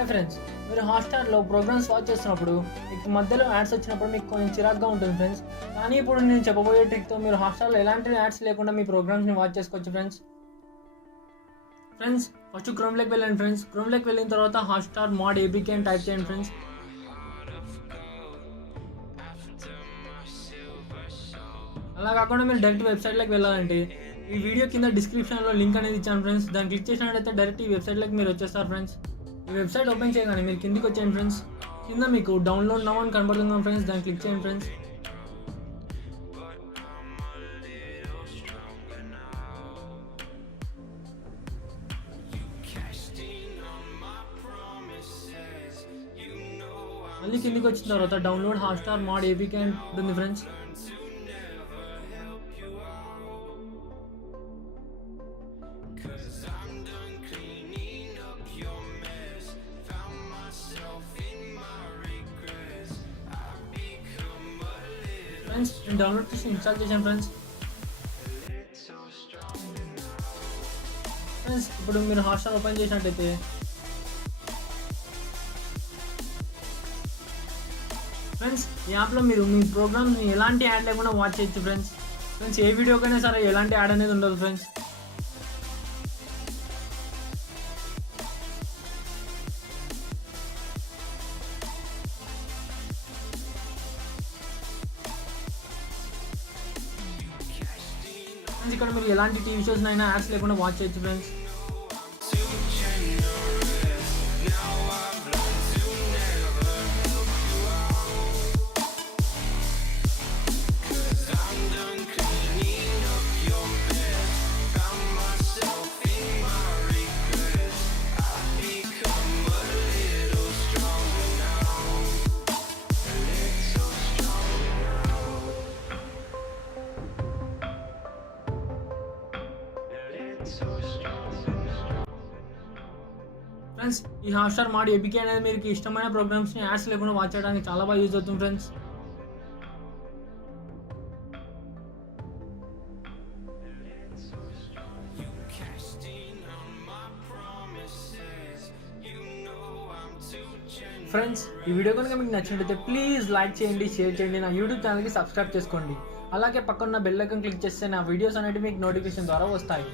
Hi friends, మీరు హాట్స్టార్లో programmes watch చేస్తున్నప్పుడు మీకు మధ్యలో యాడ్స్ వచ్చినప్పుడు మీకు కొంచెం చిరాగ్గా ఉంటుంది ఫ్రెండ్స్. కానీ ఇప్పుడు నేను చెప్పబోయే ట్రిక్తో మీరు హాట్స్టార్లో ఎలాంటి యాడ్స్ లేకుండా మీ ప్రోగ్రామ్స్ని వాచ్ చేసుకోవచ్చు ఫ్రెండ్స్. ఫస్ట్ క్రోమ్లోకి వెళ్ళండి ఫ్రెండ్స్. క్రోమ్లోకి వెళ్ళిన తర్వాత హాట్స్టార్ మోడ్ ఏబీకే అని టైప్ చేయండి ఫ్రెండ్స్. అలా కాకుండా మీరు డైరెక్ట్ వెబ్సైట్లోకి వెళ్ళాలంటే ఈ వీడియో కింద డిస్క్రిప్షన్లో లింక్ అనేది ఇచ్చాను ఫ్రెండ్స్. దాన్ని క్లిక్ చేసినట్టయితే డైరెక్ట్ ఈ వెబ్సైట్లోకి మీరు వచ్చేస్తారు ఫ్రెండ్స్. ఈ వెబ్సైట్ ఓపెన్ చేయగానే మీరు కిందికి వచ్చేయండి ఫ్రెండ్స్. కింద మీకు డౌన్లోడ్ నౌ అని కనబడుతుంది ఫ్రెండ్స్, దాన్ని క్లిక్ చేయండి ఫ్రెండ్స్. మళ్ళీ కిందికి వచ్చిన తర్వాత డౌన్లోడ్ హాట్స్టార్ మోడ్ ఏపీకే ఉంటుంది ఫ్రెండ్స్. ఫ్రెండ్స్ నేను డౌన్లోడ్ చేసి ఇన్స్టాల్ చేశాను ఫ్రెండ్స్. ఇప్పుడు మీరు హాట్స్టార్ ఓపెన్ చేసినట్టయితే ఫ్రెండ్స్ ఈ యాప్లో మీరు మీ ప్రోగ్రామ్ని ఎలాంటి యాడ్ లేకుండా వాచ్ చేయొచ్చు ఫ్రెండ్స్. ఏ వీడియోకైనా సరే ఎలాంటి యాడ్ అనేది ఉండదు ఫ్రెండ్స్. ఇక్కడ మీరు ఎలాంటి టీవీ షోస్ అయినా యాడ్స్ లేకుండా వాచ్ చేయొచ్చు ఫ్రెండ్స్. ఫ్రెండ్స్ ఈ హాట్స్టార్ మోడ్ ఏపీకే అనేది మీకు ఇష్టమైన ప్రోగ్రామ్స్ని యాడ్స్ లేకుండా వాచ్ చేయడానికి చాలా బాగా యూజ్ అవుతుంది ఫ్రెండ్స్. ఫ్రెండ్స్ ఈ వీడియో కనుక మీకు నచ్చినట్లయితే ప్లీజ్ లైక్ చేయండి, షేర్ చేయండి, నా యూట్యూబ్ ఛానల్కి సబ్స్క్రైబ్ చేసుకోండి. అలాగే పక్కన బెల్ ఐకాన్ క్లిక్ చేస్తే నా వీడియోస్ అనేవి మీకు నోటిఫికేషన్ ద్వారా వస్తాయి.